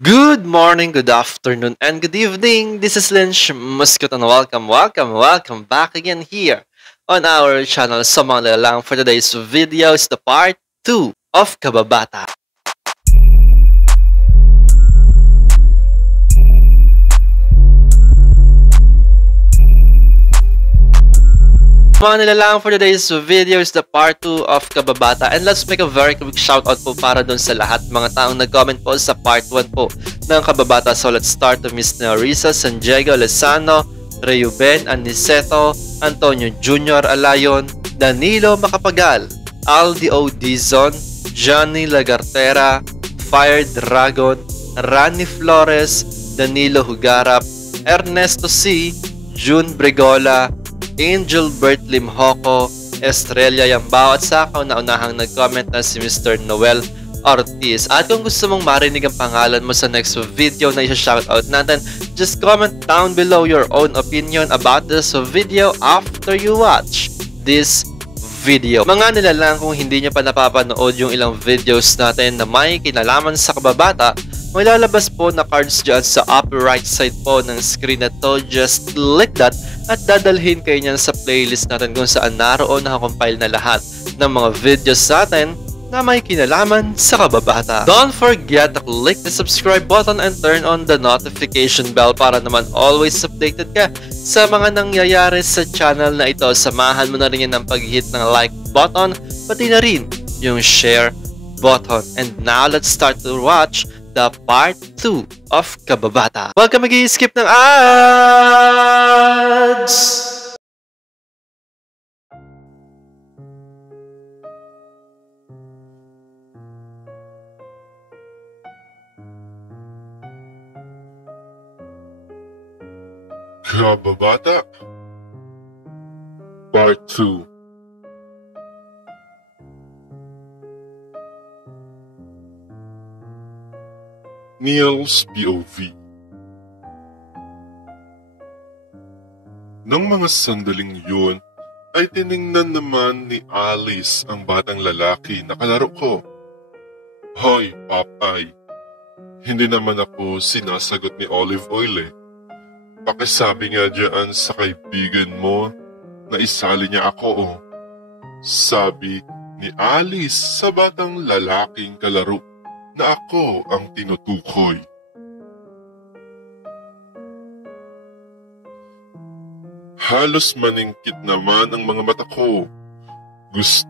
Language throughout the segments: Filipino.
Good morning, good afternoon, and good evening. This is Lynch Muscut and welcome back again here on our channel sa mga lang. For today's video is the part 2 of Kababata. Mga nilalang for today's video is the part 2 of Kababata, and let's make a very quick shoutout po para dun sa lahat mga taong nag-comment po sa part 1 po ng Kababata. So let's start to Miss Nerissa, San Diego Lezano, Reuben Aniceto, Antonio Jr. Alayon, Danilo Macapagal, Aldi O. Dizon, Johnny Lagartera, Fire Dragon, Rani Flores, Danilo Hugarap, Ernesto C., June Bregola, Angel Bert Limhoco, Estrella Yambao, at sa kauna-unahang nag-comment na si Mr. Noel Ortiz. At kung gusto mong marinig ang pangalan mo sa next video na isa-shoutout natin, just comment down below your own opinion about this video after you watch this video. Mga nilalang, kung hindi nyo pa napapanood yung ilang videos natin na may kinalaman sa kababata, may lalabas po na cards dyan sa upper right side po ng screen na to. Just click that at dadalhin kayo niyan sa playlist natin kung saan naroon nakakompile na lahat ng mga videos natin na may kinalaman sa kababata. Don't forget to click the subscribe button and turn on the notification bell para naman always updated ka sa mga nangyayari sa channel na ito. Samahan mo na rin yan ng pag-hit ng like button, pati na rin yung share button. And now let's start to watch the part 2 of Kababata. Huwag ka mag-i-skip ng ads! Kababata Part 2. Neil's POV. Nang mga sandaling yun, ay tiningnan naman ni Alice ang batang lalaki na kalaro ko. Hoy, Papay, hindi naman ako sinasagot ni Olive Oil eh. Pakisabi nga dyan sa kaibigan mo na isali niya ako oh. Sabi ni Alice sa batang lalaking kalaro na ako ang tinutukoy. Halos maningkit naman ang mga mata ko. Gusto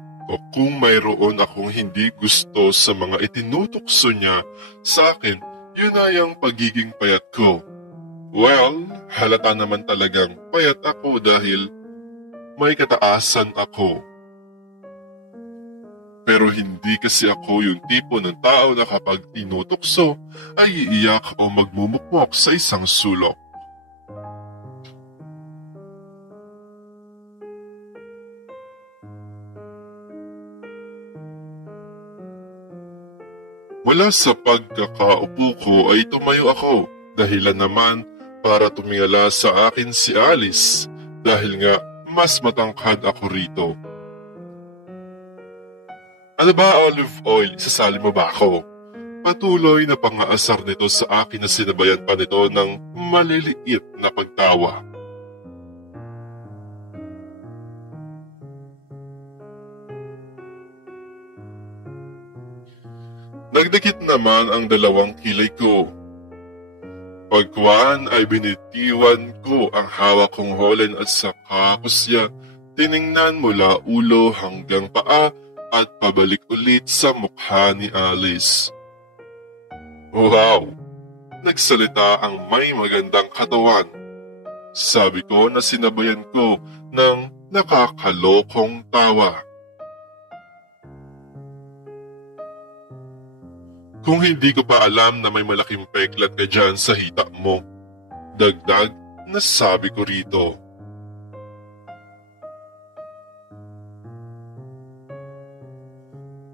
kung mayroon akong hindi gusto sa mga itinutokso niya sa akin, yun ay ang pagiging payat ko. Well, halata naman talagang payat ako dahil may kataasan ako. Pero hindi kasi ako yung tipo ng tao na kapag tinutokso ay iiyak o magmumukmok sa isang sulok. Mula sa pagkakaupo ko ay tumayo ako, dahilan naman para tumingala sa akin si Alice dahil nga mas matangkad ako rito. Ano ba, Olive Oil, isasali mo ba ako? Patuloy na pangaasar nito sa akin na sinabayan pa nito ng maliliit na pagtawa. Nagdikit naman ang dalawang kilay ko. Pagkuhan ay binitiwan ko ang hawak kong holen at saka ko siya tiningnan mula ulo hanggang paa at pabalik ulit sa mukha ni Alice. Wow! Nagsalita ang may magandang katawan. Sabi ko na sinabayan ko ng nakakalokong tawa. Kung hindi ko pa alam na may malaking peklat ka dyan sa hita mo, dagdag na sabi ko rito.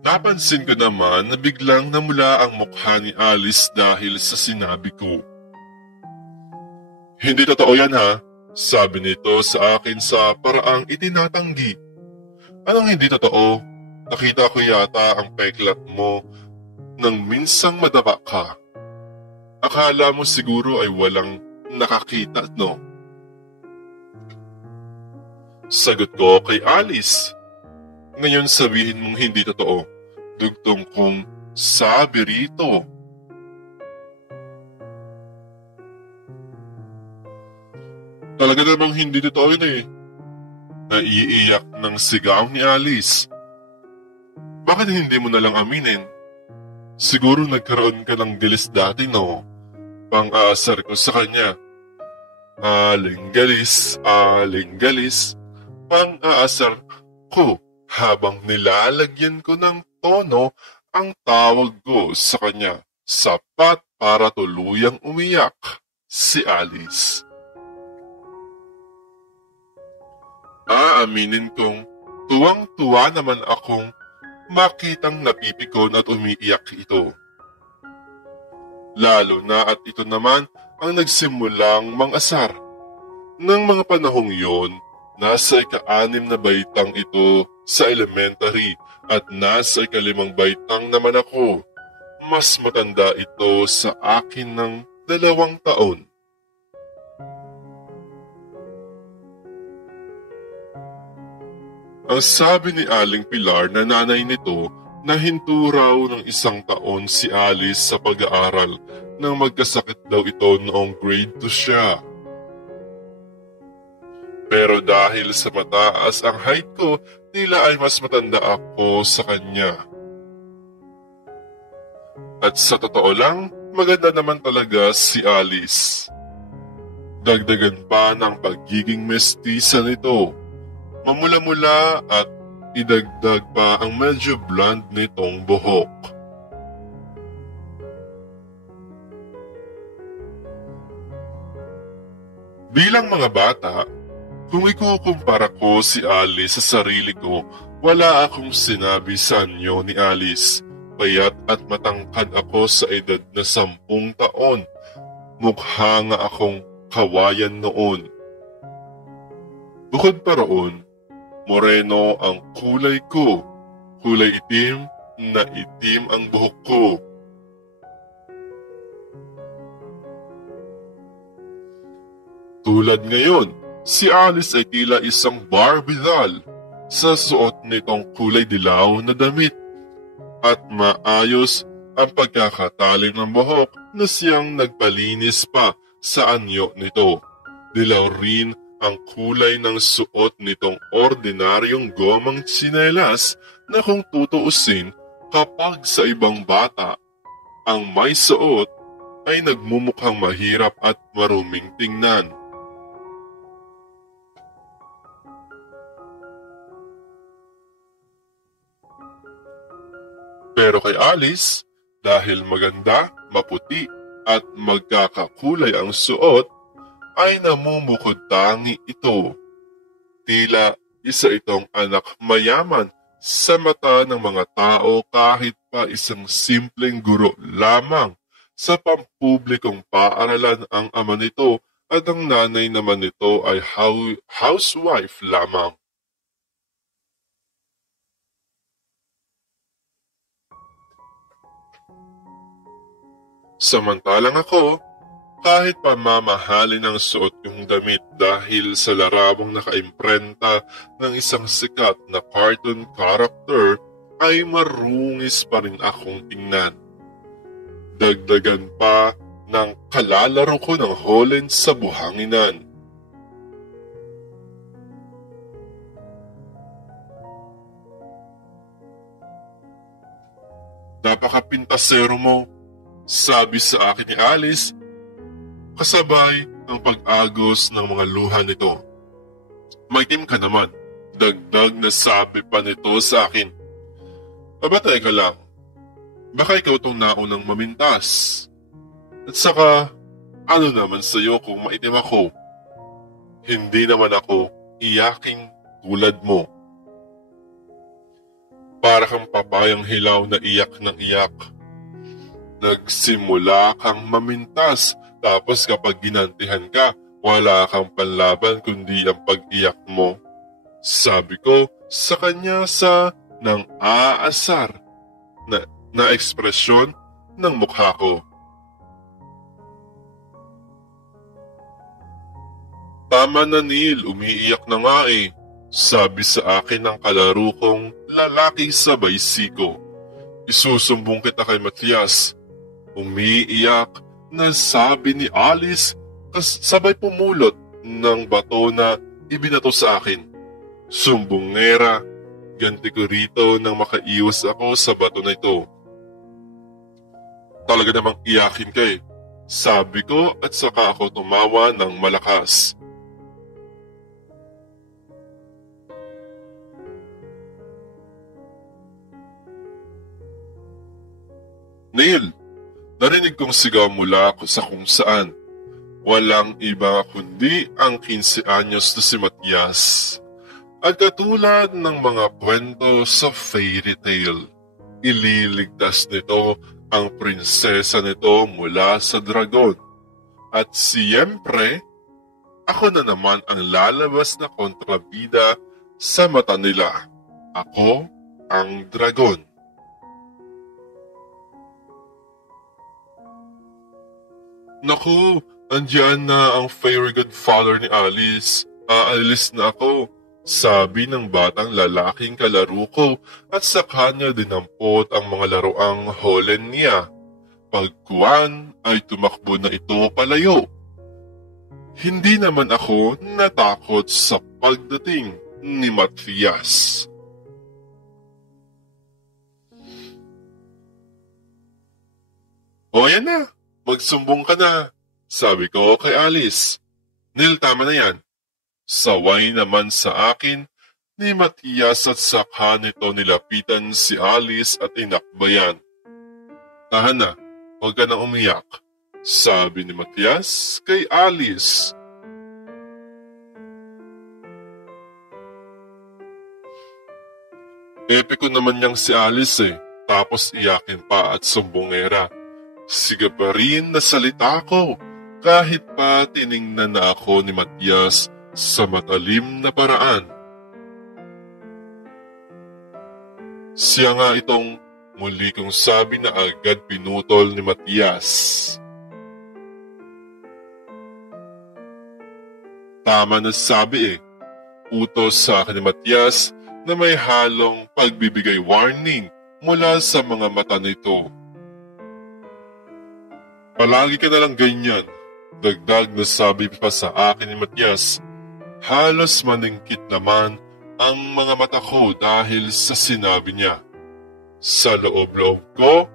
Napansin ko naman na biglang namula ang mukha ni Alice dahil sa sinabi ko. Hindi totoo yan ha, sabi nito sa akin sa paraang itinatanggi. Anong hindi totoo? Nakita ko yata ang peklat mo nang minsang madapa ka. Akala mo siguro ay walang nakakita, no? Sagot ko kay Alice. Ngayon sabihin mong hindi totoo. Dugtong kong sabi rito. Talaga namang hindi totoo yun eh. Naiiyak ng sigaw ni Alice. Bakit hindi mo nalang aminin? Siguro nagkaroon ka ng gilis dati, no? Pang-aasar ko sa kanya. Aling galis, pang-aasar ko habang nilalagyan ko ng tono ang tawag ko sa kanya. Sapat para tuluyang umiyak si Alice. Aaminin kong tuwang-tuwa naman akong makitang napipikon at umiiyak ito. Lalo na at ito naman ang nagsimulang mang-asar. Nang mga panahong yon, nasa ika-6 na baitang ito sa elementary at nasa ika-5 baitang naman ako. Mas matanda ito sa akin ng 2 taon. Ang sabi ni Aling Pilar na nanay nito na hinto raw ng 1 taon si Alice sa pag-aaral nang magkasakit daw ito noong grade 2 siya. Pero dahil sa mataas ang height ko, tila ay mas matanda ako sa kanya. At sa totoo lang, maganda naman talaga si Alice. Dagdagan pa ng pagiging mestiza nito. Mamula-mula at idagdag pa ang medyo blonde nitong buhok. Bilang mga bata, kung ikukumpara ko si Alice sa sarili ko, wala akong sinabi sa anyo ni Alice. Payat at matangkad ako sa edad na 10 taon. Mukha nga akong kawayan noon. Bukod pa roon, moreno ang kulay ko. Kulay itim na itim ang buhok ko. Tulad ngayon, si Alice ay tila isang Barbie doll sa suot nitong kulay dilaw na damit. At maayos ang pagkakatalim ng buhok na siyang nagpalinis pa sa anyo nito. Dilaw rin ang kulay ng suot nitong ordinaryong gomang tsinelas na kung tutuusin kapag sa ibang bata ang may suot ay nagmumukhang mahirap at maruming tingnan. Pero kay Alice, dahil maganda, maputi at magkakakulay ang suot, ay namumukod tangi ito. Tila isa itong anak mayaman sa mata ng mga tao kahit pa isang simpleng guro lamang sa pampublikong paaralan ang ama nito at ang nanay naman nito ay housewife lamang. Samantalang ako, kahit pa mamahalin ang suot yung damit dahil sa larawang nakaimprenta ng isang sikat na cartoon character, ay marungis pa rin akong tingnan. Dagdagan pa ng kalalaro ko ng Holland sa buhanginan. Napakapintasero mo, sabi sa akin ni Alice, kasabay ang pag-agos ng mga luha nito. Maitim ka naman, dagdag na sabi pa nito sa akin. Pabatay ka lang, baka ikaw itong naunang mamintas. At saka, ano naman sa'yo kung maitim ako? Hindi naman ako iyaking tulad mo. Para kang papayang hilaw na iyak ng iyak. Nagsimula kang mamintas, tapos kapag ginantihan ka, wala kang panlaban kundi ang pag-iyak mo. Sabi ko sa kanya sa nang aasar na ekspresyon ng mukha ko. Tama na Neil, umiiyak na nga eh. Sabi sa akin ng kalaro kong lalaki sa baysiko. Isusumbong kita kay Matias. Umiiyak na sabi ni Alice sabay pumulot ng bato na ibinato sa akin. Sumbongera, ganti ko rito nang makaiwas ako sa bato na ito. Talaga namang iyakin ka eh. Sabi ko at saka ako tumawa ng malakas. Neil, narinig kong sigaw mula sa kung saan. Walang iba kundi ang 15 anyos na si Matias. At katulad ng mga kwento sa fairy tale, ililigtas nito ang prinsesa nito mula sa dragon. At siyempre, ako na naman ang lalabas na kontrabida sa mata nila. Ako ang dragon. Naku, andyan na ang fairy godfather ni Alice. Aalis na ako, sabi ng batang lalaking kalaro ko at sa kanya dinampot ang mga laroang holen niya. Pagkuwan ay tumakbo na ito palayo. Hindi naman ako natakot sa pagdating ni Matias. O yan na, magsumbong ka na, sabi ko kay Alice. Neil, tama na yan. Saway naman sa akin ni Matias at saka nito nilapitan si Alice at inakbayan. Tahan na, huwag ka nang umiyak, sabi ni Matias kay Alice. Epiko naman niyang si Alice eh, tapos iyakin pa at sumbongera. Siga pa rin na salita ko, kahit pa tiningnan na ako ni Matias sa matalim na paraan. Siya nga itong muli kong sabi na agad pinutol ni Matias. Tama na sabi eh, utos sa akin ni Matias na may halong pagbibigay warning mula sa mga mata nito. Palagi ka nalang ganyan, dagdag na sabi pa sa akin ni Matias. Halos maningkit naman ang mga mata ko dahil sa sinabi niya. Sa loob-loob ko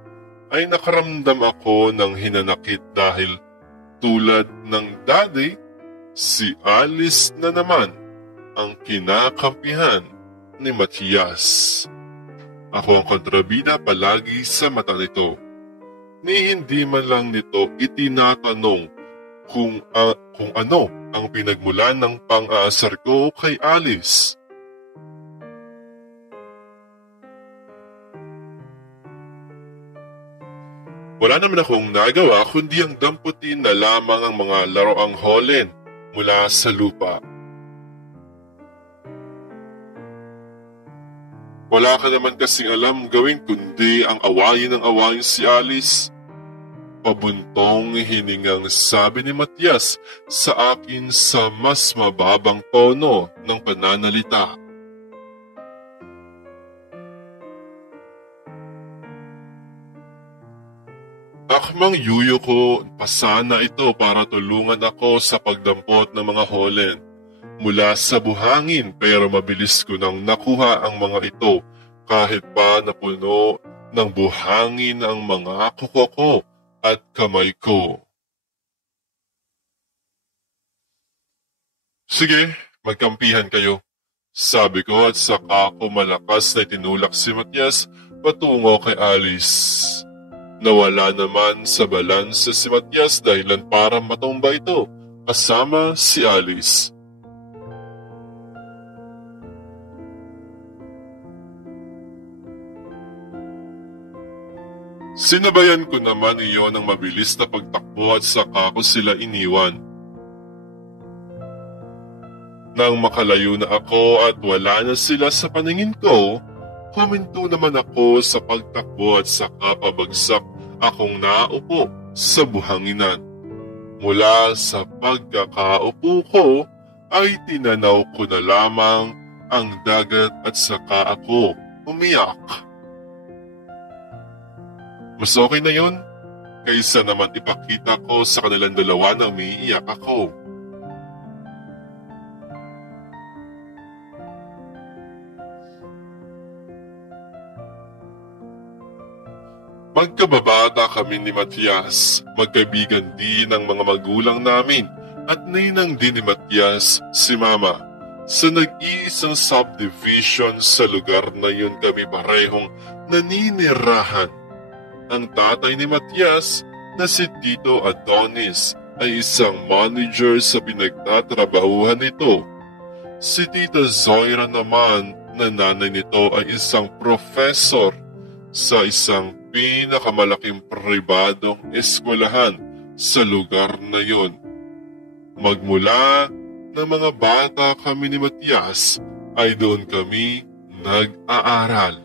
ay nakaramdam ako ng hinanakit dahil tulad ng daddy, si Alice na naman ang kinakampihan ni Matias. Ako ang kontrabida palagi sa mata nito. Ni hindi man lang nito itinatanong kung ano ang pinagmulan ng pang-aasar ko kay Alice. Wala naman akong nagawa kundi ang damputin na lamang ang mga laroang holen mula sa lupa. Wala ka naman kasing alam gawin kundi ang awayin ng awayin si Alice. Pabuntong hiningang sabi ni Matias sa akin sa mas mababang tono ng pananalita. Akmang yuyo ko, pasana ito para tulungan ako sa pagdampot ng mga holen mula sa buhangin pero mabilis ko nang nakuha ang mga ito kahit pa napuno ng buhangin ang mga kuko ko at kamay ko. Sige, magkampihan kayo, sabi ko at saka ko malakas na itinulak si Matias patungo kay Alice. Nawala naman sa balansa si Matias dahilan para matumba ito kasama si Alice. Sinabayan ko naman iyon ng mabilis na pagtakbo at saka ko sila iniwan. Nang makalayo na ako at wala na sila sa paningin ko, huminto naman ako sa pagtakbo at saka pabagsak akong naupo sa buhanginan. Mula sa pagkakaupo ko ay tinanaw ko na lamang ang dagat at saka ako umiyak. Mas okay na yun kaysa naman ipakita ko sa kanilang dalawa na umiiyak ako. Magkababata kami ni Matias, magkaibigan din ng mga magulang namin at ninang din ni Matias si Mama. Sa nag-iisang subdivision sa lugar na yun kami parehong naninirahan. Ang tatay ni Matias na si Tito Adonis ay isang manager sa pinagtatrabahuhan nito. Si Tita Zoira naman na nanay nito ay isang professor sa isang pinakamalaking pribadong eskwelahan sa lugar na yon. Magmula ng mga bata kami ni Matias ay doon kami nag-aaral.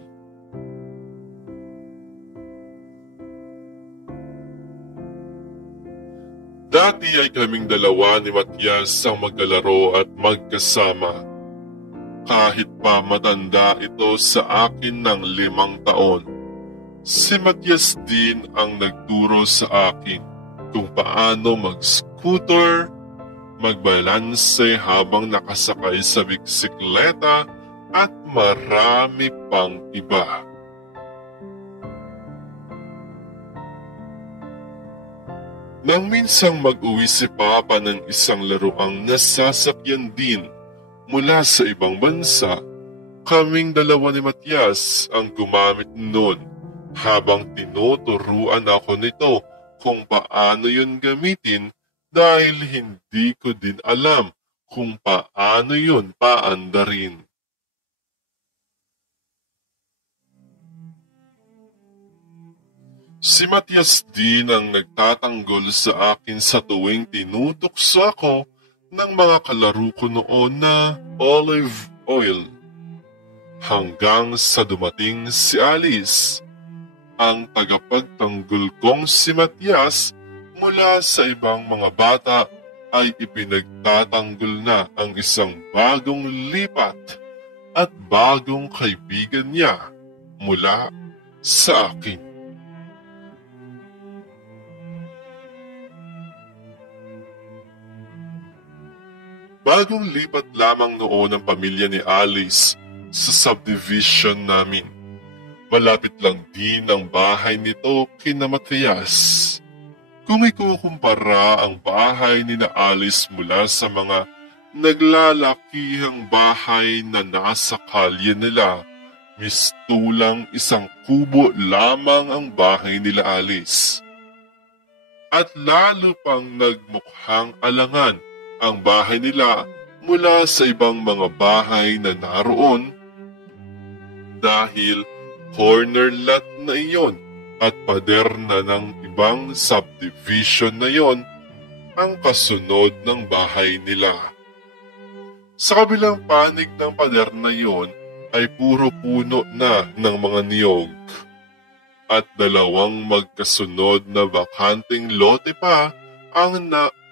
Dati ay kaming dalawa ni Matias ang magkalaro at magkasama. Kahit pa matanda ito sa akin ng 5 taon. Si Matias din ang nagturo sa akin kung paano mag-scooter, magbalanse habang nakasakay sa bisikleta at marami pang iba. Nang minsang mag-uwi si Papa ng isang laruang nasasakyan din mula sa ibang bansa, kaming dalawa ni Matias ang gumamit noon habang tinuturuan ako nito kung paano yun gamitin dahil hindi ko din alam kung paano yun paandarin. Si Matias din ang nagtatanggol sa akin sa tuwing tinutokso ako ng mga kalaro ko noon na olive oil. Hanggang sa dumating si Alice, ang tagapagtanggol kong si Matias mula sa ibang mga bata ay ipinagtatanggol na ang isang bagong lipat at bagong kaibigan niya mula sa akin. Bagong lipat lamang noon ang pamilya ni Alice sa subdivision namin. Malapit lang din ang bahay nito kina Matias. Kung ikukumpara ang bahay ni na Alice mula sa mga naglalakihang bahay na nasa kalye nila, mistulang 1 kubo lamang ang bahay nila Alice. At lalo pang nagmukhang alangan ang bahay nila mula sa ibang mga bahay na naroon dahil corner lot na iyon at pader na ng ibang subdivision na iyon ang kasunod ng bahay nila. Sa kabilang panig ng pader na iyon ay puro puno na ng mga niyog at 2 magkasunod na bakanting lote pa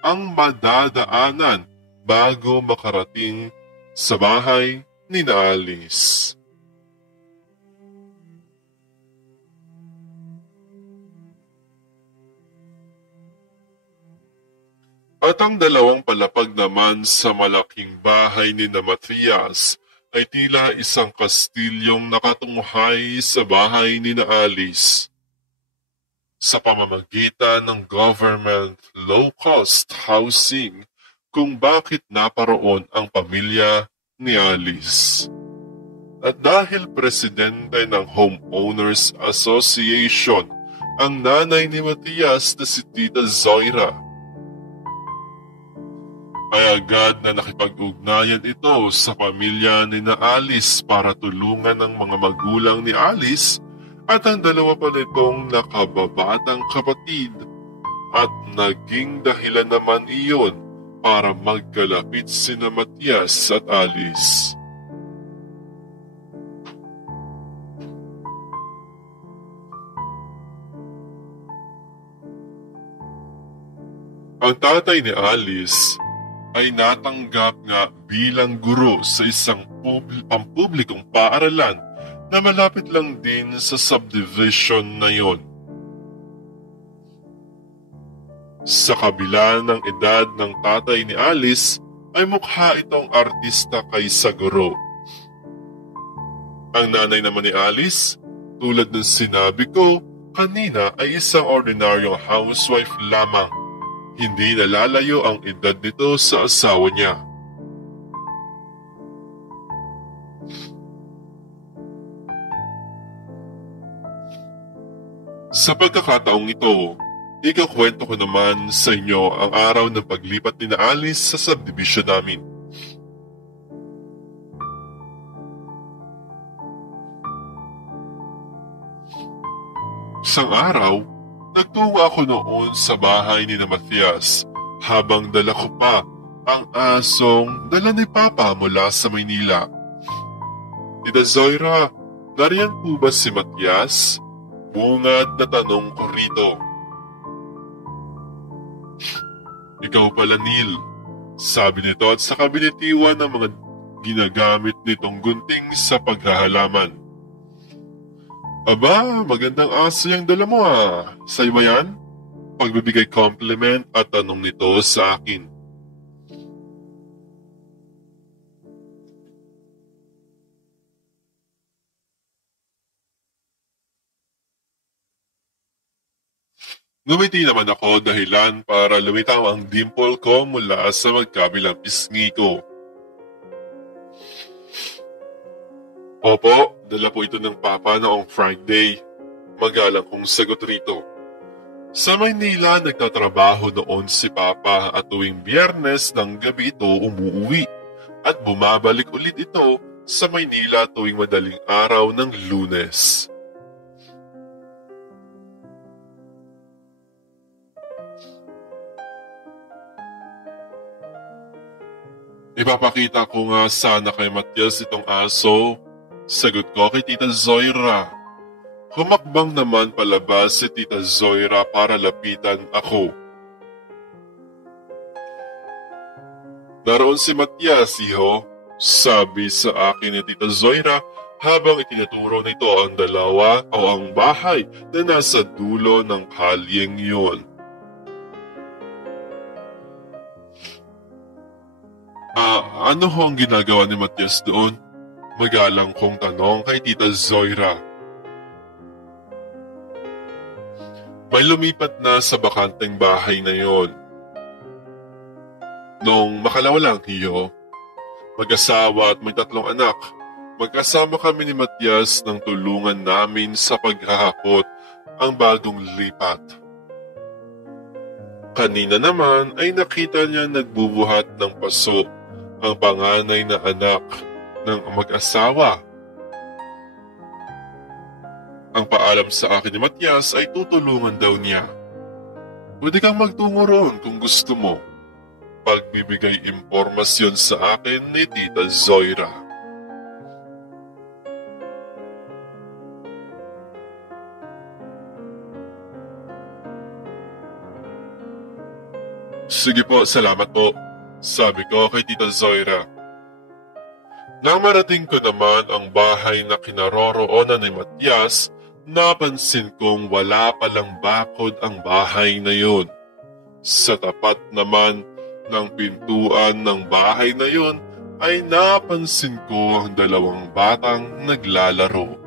ang madadaanan bago makarating sa bahay ni Alice. At ang 2 palapag naman sa malaking bahay ni na Matias ay tila isang kastilyong nakatunghay sa bahay ni na Alice. Sa pamamagitan ng government low-cost housing kung bakit naparoon ang pamilya ni Alice. At dahil presidente ng Homeowners Association ang nanay ni Matias na si Tita Zoira, ay agad na nakipag-ugnayan ito sa pamilya ni na Alice para tulungan ang mga magulang ni Alice at ang 2 pa nitong nakababatang kapatid at naging dahilan naman iyon para magkalapit sina Matias at Alice. Ang tatay ni Alice ay natanggap nga bilang guro sa isang pampublikong paaralan na malapit lang din sa subdivision na yon. Sa kabila ng edad ng tatay ni Alice, ay mukha itong artista kaysa guro. Ang nanay naman ni Alice, tulad ng sinabi ko kanina, ay isang ordinaryong housewife lamang. Hindi nalalayo ang edad nito sa asawa niya. Sa pagkakataong ito, ikakwento ko naman sa inyo ang araw ng paglipat ni Alice sa subdivision namin. Isang araw, nagtungo ako noon sa bahay ni Mathias habang dala ko pa ang asong dala ni Papa mula sa Maynila. Tita Zoira, nariyan po ba si Mathias? Bungad na tanong ko rito. Ikaw pala, Neil, sabi nito at saka binitiwan ng mga ginagamit nitong gunting sa paghahalaman. Aba, magandang aso yung dala mo ah. Sa'yo ba yan? Pagbibigay compliment at tanong nito sa akin. Ngumiti naman ako dahilan para lumitaw ang dimple ko mula sa magkabilang pisngi ko. Opo, dala po ito ng Papa noong Friday. Magalang kong sagot rito. Sa Maynila nagtatrabaho noon si Papa at tuwing Biyernes ng gabi ito umuwi at bumabalik ulit ito sa Maynila tuwing madaling araw ng Lunes. Ipapakita ko nga sana kay Mathias itong aso. Sagot ko kay Tita Zoira. Humakbang naman palabas si Tita Zoira para lapitan ako. Naroon si Mathias, iho, sabi sa akin ni Tita Zoira habang itinuturo nito ang dalawa o ang bahay na nasa dulo ng kalyeng yun. Ano ho ang ginagawa ni Mathias doon? Magalang kong tanong kay Tita Zoira. May lumipat na sa bakanteng bahay na yon. Nung makalawa lang, hiyo, mag-asawa at may 3 anak, magkasama kami ni Mathias nang tulungan namin sa paghahakot ang bagong lipat. Kanina naman ay nakita niya nagbubuhat ng paso ang panganay na anak ng mag-asawa. Ang paalam sa akin ni Mathias ay tutulungan daw niya. Pwede kang magtungo roon kung gusto mo. Pagbibigay impormasyon sa akin ni Tita Zoira. Sige po, salamat po. Sabi ko kay Tita Zoira. Nang marating ko naman ang bahay na kinaroroonan ni Mathias, napansin kong wala palang bakod ang bahay na yun. Sa tapat naman ng pintuan ng bahay na yun ay napansin ko ang 2 batang naglalaro.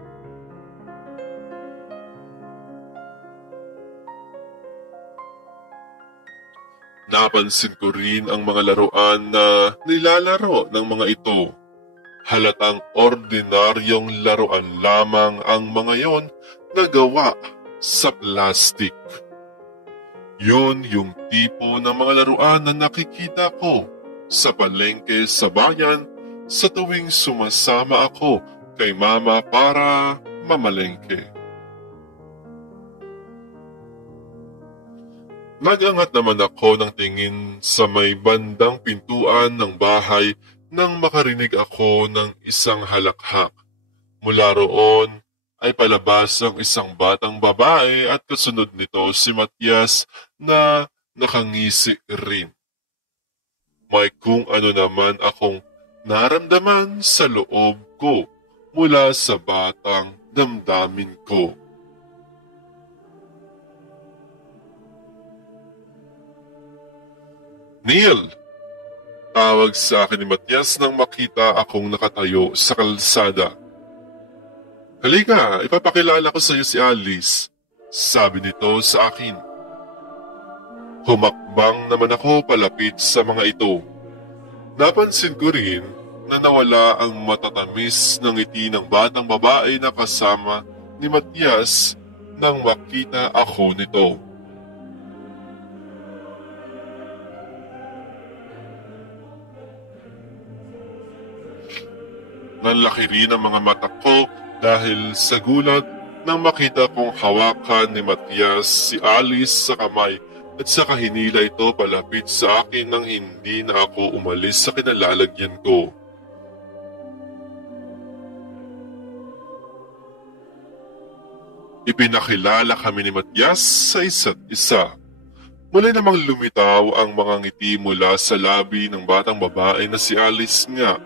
Napansin ko rin ang mga laruan na nilalaro ng mga ito. Halatang ordinaryong laruan lamang ang mga yon na gawa sa plastik. Yun yung tipo ng mga laruan na nakikita ko sa palengke sa bayan sa tuwing sumasama ako kay Mama para mamalengke. Nagangat naman ako ng tingin sa may bandang pintuan ng bahay nang makarinig ako ng isang halakhak. Mula roon ay palabas ang isang batang babae at kasunod nito si Mathias na nakangisi rin. May kung ano naman akong naramdaman sa loob ko mula sa batang damdamin ko. Neil! Tawag sa akin ni Matias nang makita akong nakatayo sa kalsada. Halika, ipapakilala ko sa iyo si Alice, sabi nito sa akin. Humakbang naman ako palapit sa mga ito. Napansin ko rin na nawala ang matatamis ng ngiti ng batang babae na kasama ni Matias nang makita ako nito. Nanlaki rin ang mga mata ko dahil sa gulat nang makita kong hawakan ni Matias si Alice sa kamay at saka hinila ito palapit sa akin nang hindi na ako umalis sa kinalalagyan ko. Ipinakilala kami ni Matias sa isa't isa. Muli namang lumitaw ang mga ngiti mula sa labi ng batang babae na si Alice nga.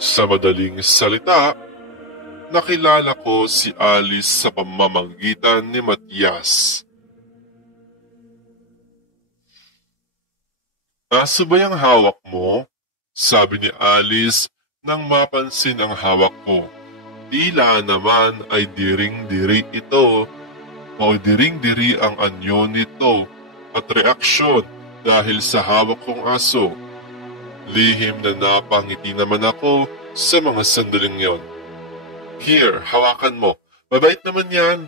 Sa madaling salita, nakilala ko si Alice sa pamamagitan ni Matias. Aso ba yung hawak mo? Sabi ni Alice nang mapansin ang hawak ko. Tila naman ay diring-diri ito o diring-diri ang anyo nito at reaksyon dahil sa hawak kong aso. Lihim na napangiti naman ako sa mga sandaling yon. Here, hawakan mo. Mabait naman yan,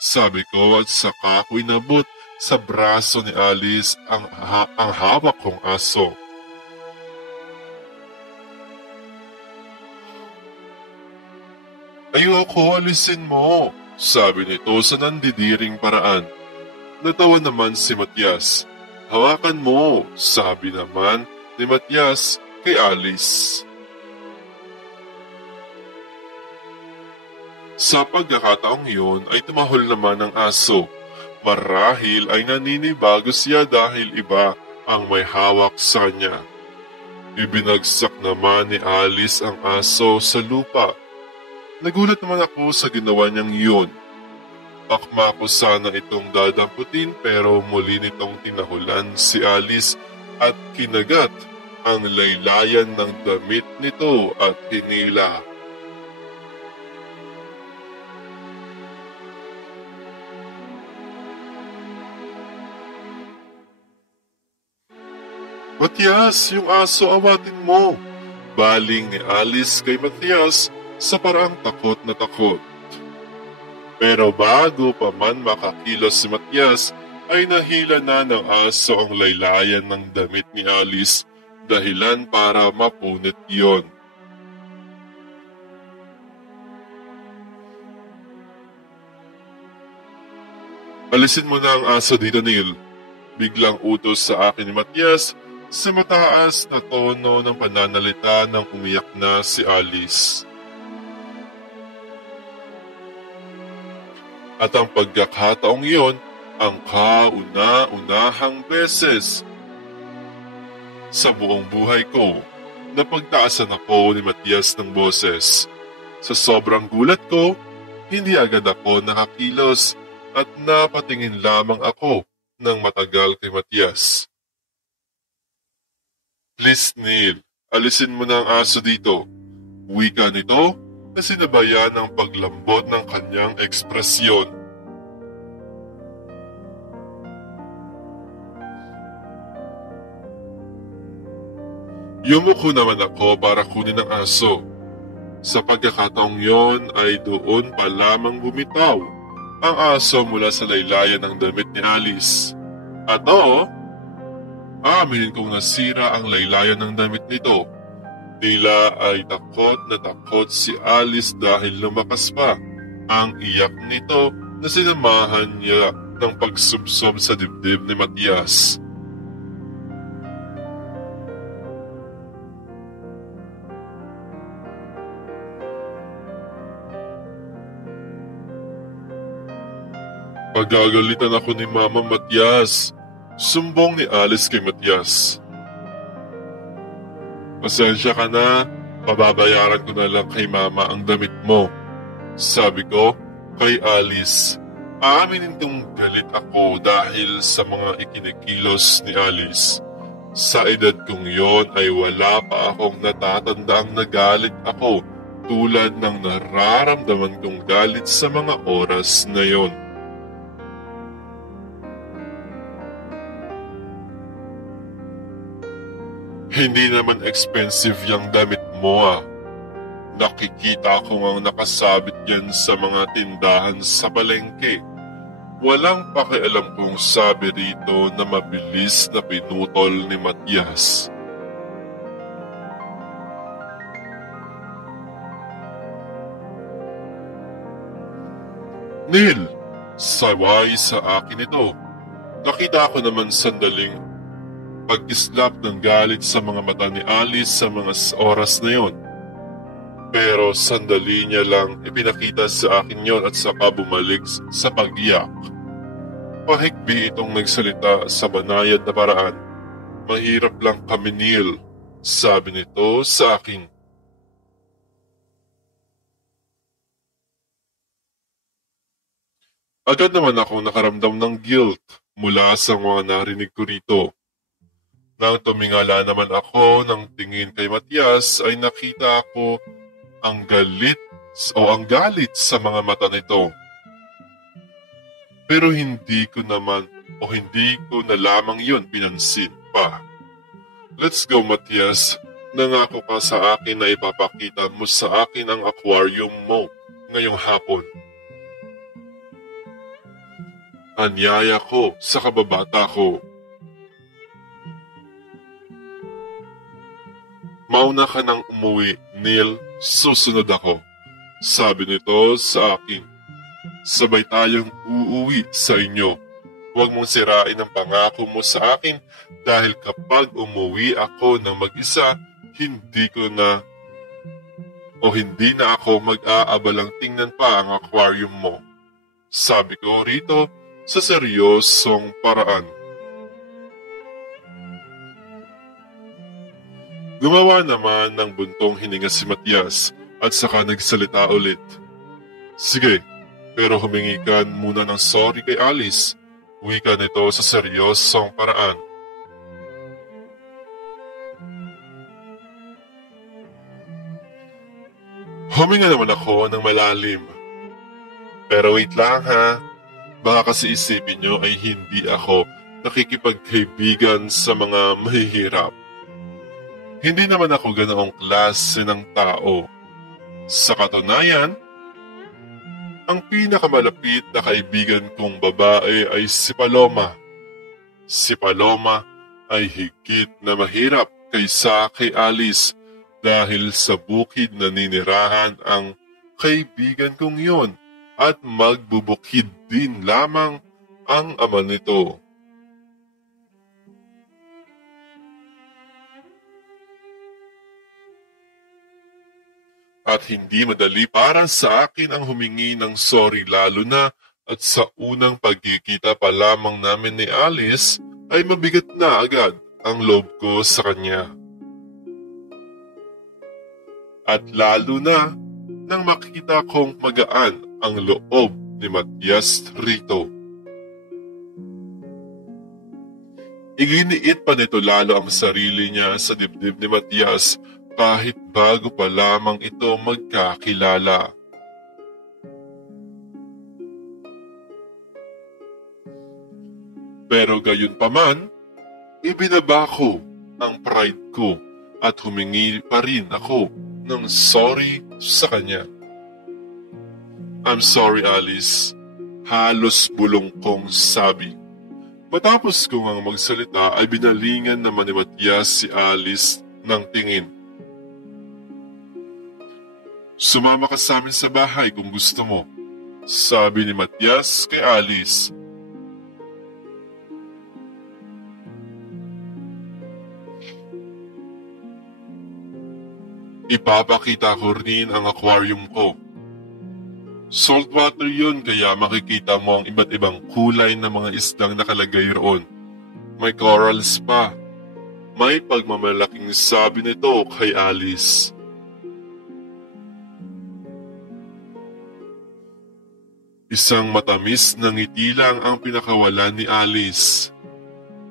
sabi ko at saka ko inabot sa braso ni Alice ang hawak kong aso. Ayoko, alisin mo, sabi nito sa nandidiring paraan. Natawa naman si Matias. Hawakan mo, sabi naman ni Matias kay Alice. Sa pagkakataong yun ay tumahol naman ang aso. Marahil ay naninibago siya dahil iba ang may hawak sa kanya. Ibinagsak naman ni Alice ang aso sa lupa. Nagulat naman ako sa ginawa niyang yun. Akma ko sana itong dadamputin pero muli nitong tinahulan si Alice at kinagat ang laylayan ng damit nito at hinila. Matias, yung aso awatin mo. Baling ni Alice kay Matias sa paraang takot na takot. Pero bago pa man makakilos si Matias, ay nahila na ng aso ang laylayan ng damit ni Alice, dahilan para mapunit yon. Alisin mo na ang aso dito, Neil. Biglang utos sa akin ni Matias sa mataas na tono ng pananalita nang umiyak na si Alice. At ang pagkakataong iyon, ang kauna-unahang beses sa buong buhay ko, napagtaasan ako ni Matias ng boses. Sa sobrang gulat ko, hindi agad ako nakakilos at napatingin lamang ako ng matagal kay Matias. Please, Neil, alisin mo na ang aso dito. Wika nito na sinabayan ng paglambot ng kanyang ekspresyon. Yumuko naman ako para kunin ang aso. Sa pagkakataong yon ay doon pa lamang bumitaw ang aso mula sa laylayan ng damit ni Alice. At oo, aminin kong nasira ang laylayan ng damit nito. Tila ay takot na takot si Alice dahil lumakas pa ang iyak nito na sinamahan niya ng pagsubsob sa dibdib ni Matias. Pagagalitan ako ni Mama Matias, sumbong ni Alice kay Matias. Pasensya ka na, pababayaran ko na lang kay mama ang damit mo. Sabi ko kay Alice. Aaminin kong galit ako dahil sa mga ikinikilos ni Alice. Sa edad kong yon ay wala pa akong natatandaang nagalit ako tulad ng nararamdaman kong galit sa mga oras na yon. Hindi naman expensive yung damit mo ah. Nakikita ko ang nakasabit yan sa mga tindahan sa palengke. Walang pakialam kung sabi rito na mabilis na pinutol ni Matias. Neil, saway sa akin ito. Nakita ko naman sandaling pag-islap ng galit sa mga mata ni Alice sa mga oras na yon. Pero sandali niya lang ipinakita sa akin yon at saka bumalik sa pag-iyak. Pahigbi itong nagsalita sa banayad na paraan. Mahirap lang kami, Neil, sabi nito sa akin. Agad naman ako nakaramdam ng guilt mula sa mga narinig ko rito. Nang tumingala naman ako ng tingin kay Matias ay nakita ko ang galit sa mga mata nito. Pero hindi ko na lamang yun pinansin pa. Let's go, Matias. Nangako ka sa akin na ipapakita mo sa akin ang aquarium mo ngayong hapon. Anyaya ko sa kababata ko. Mauna ka nang umuwi, Neil. Susunod ako. Sabi nito sa akin. Sabay tayong uuwi sa inyo. Huwag mong sirain ang pangako mo sa akin dahil kapag umuwi ako ng mag-isa, hindi na ako mag-aabalang tingnan pa ang aquarium mo. Sabi ko rito sa seryosong paraan. Gumawa naman ng buntong hininga si Matias at saka nagsalita ulit. Sige, pero humingi ka muna ng sorry kay Alice. Wika nito sa seryosong paraan. Huminga naman ako ng malalim. Pero wait lang ha. Baka kasi isipin nyo ay hindi ako nakikipagkaibigan sa mga mahihirap. Hindi naman ako ganoong klase ng tao. Sa katunayan, ang pinakamalapit na kaibigan kong babae ay si Paloma. Si Paloma ay higit na mahirap kaysa kay Alice dahil sa bukid na ninirahan ang kaibigan kong yon at magbubukid din lamang ang ama nito. At hindi madali para sa akin ang humingi ng sorry lalo na at sa unang pagkikita pa lamang namin ni Alice ay mabigat na agad ang loob ko sa kanya. At lalo na nang makita kong magaan ang loob ni Matias rito. Iginiit pa nito lalo ang sarili niya sa dibdib ni Matias kahit bago pa lamang ito magkakilala. Pero gayon pa man, ibinaba ko ang pride ko at humingi pa rin ako ng sorry sa kanya. I'm sorry, Alice. Halos bulong kong sabi. Matapos ko ngang magsalita ay binalingan naman ni Matias si Alice ng tingin. Sumama ka sa amin sa bahay kung gusto mo, sabi ni Matias kay Alice. Ipapakita ko rin ang aquarium ko. Saltwater yun kaya makikita mo ang iba't ibang kulay ng mga isdang nakalagay roon. May corals pa. may pagmamalaking sabi nito kay Alice. Isang matamis na ngiti lang ang pinakawalan ni Alice.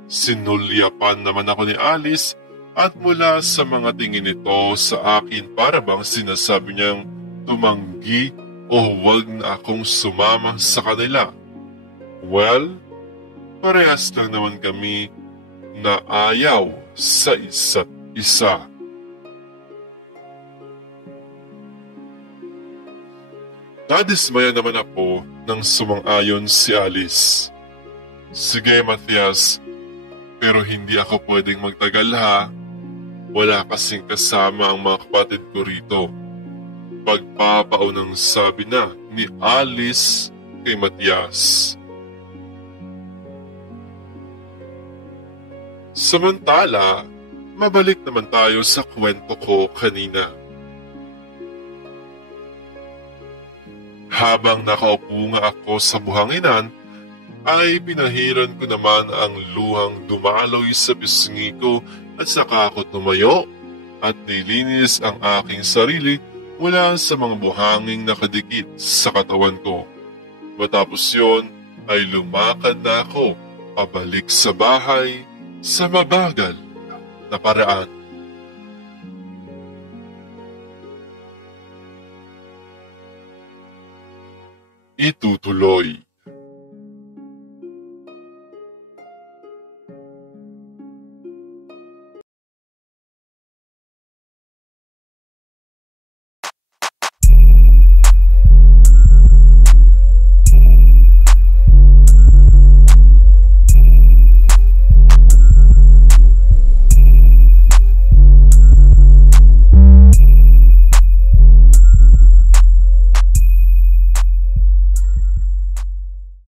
Sinulyapan naman ako ni Alice at mula sa mga tingin nito sa akin para bang sinasabi niyang tumanggi o huwag na akong sumama sa kanila. Well, parehas lang naman kami na ayaw sa isa't isa. Nadismaya naman ako nang sumang-ayon si Alice. Sige, Matthias, pero hindi ako pwedeng magtagal ha. Wala kasing kasama ang mga kapatid ko rito. Pagpapaunang sabi na ni Alice kay Matthias. Samantala, mabalik naman tayo sa kwento ko kanina. Habang nakaupo nga ako sa buhanginan, ay pinahiran ko naman ang luhang dumaloy sa pisngi ko at saka ako tumayo at nilinis ang aking sarili mula sa mga buhanging nakadikit sa katawan ko. Matapos yon ay lumakad na ako pabalik sa bahay sa mabagal na paraan. Itutuloy.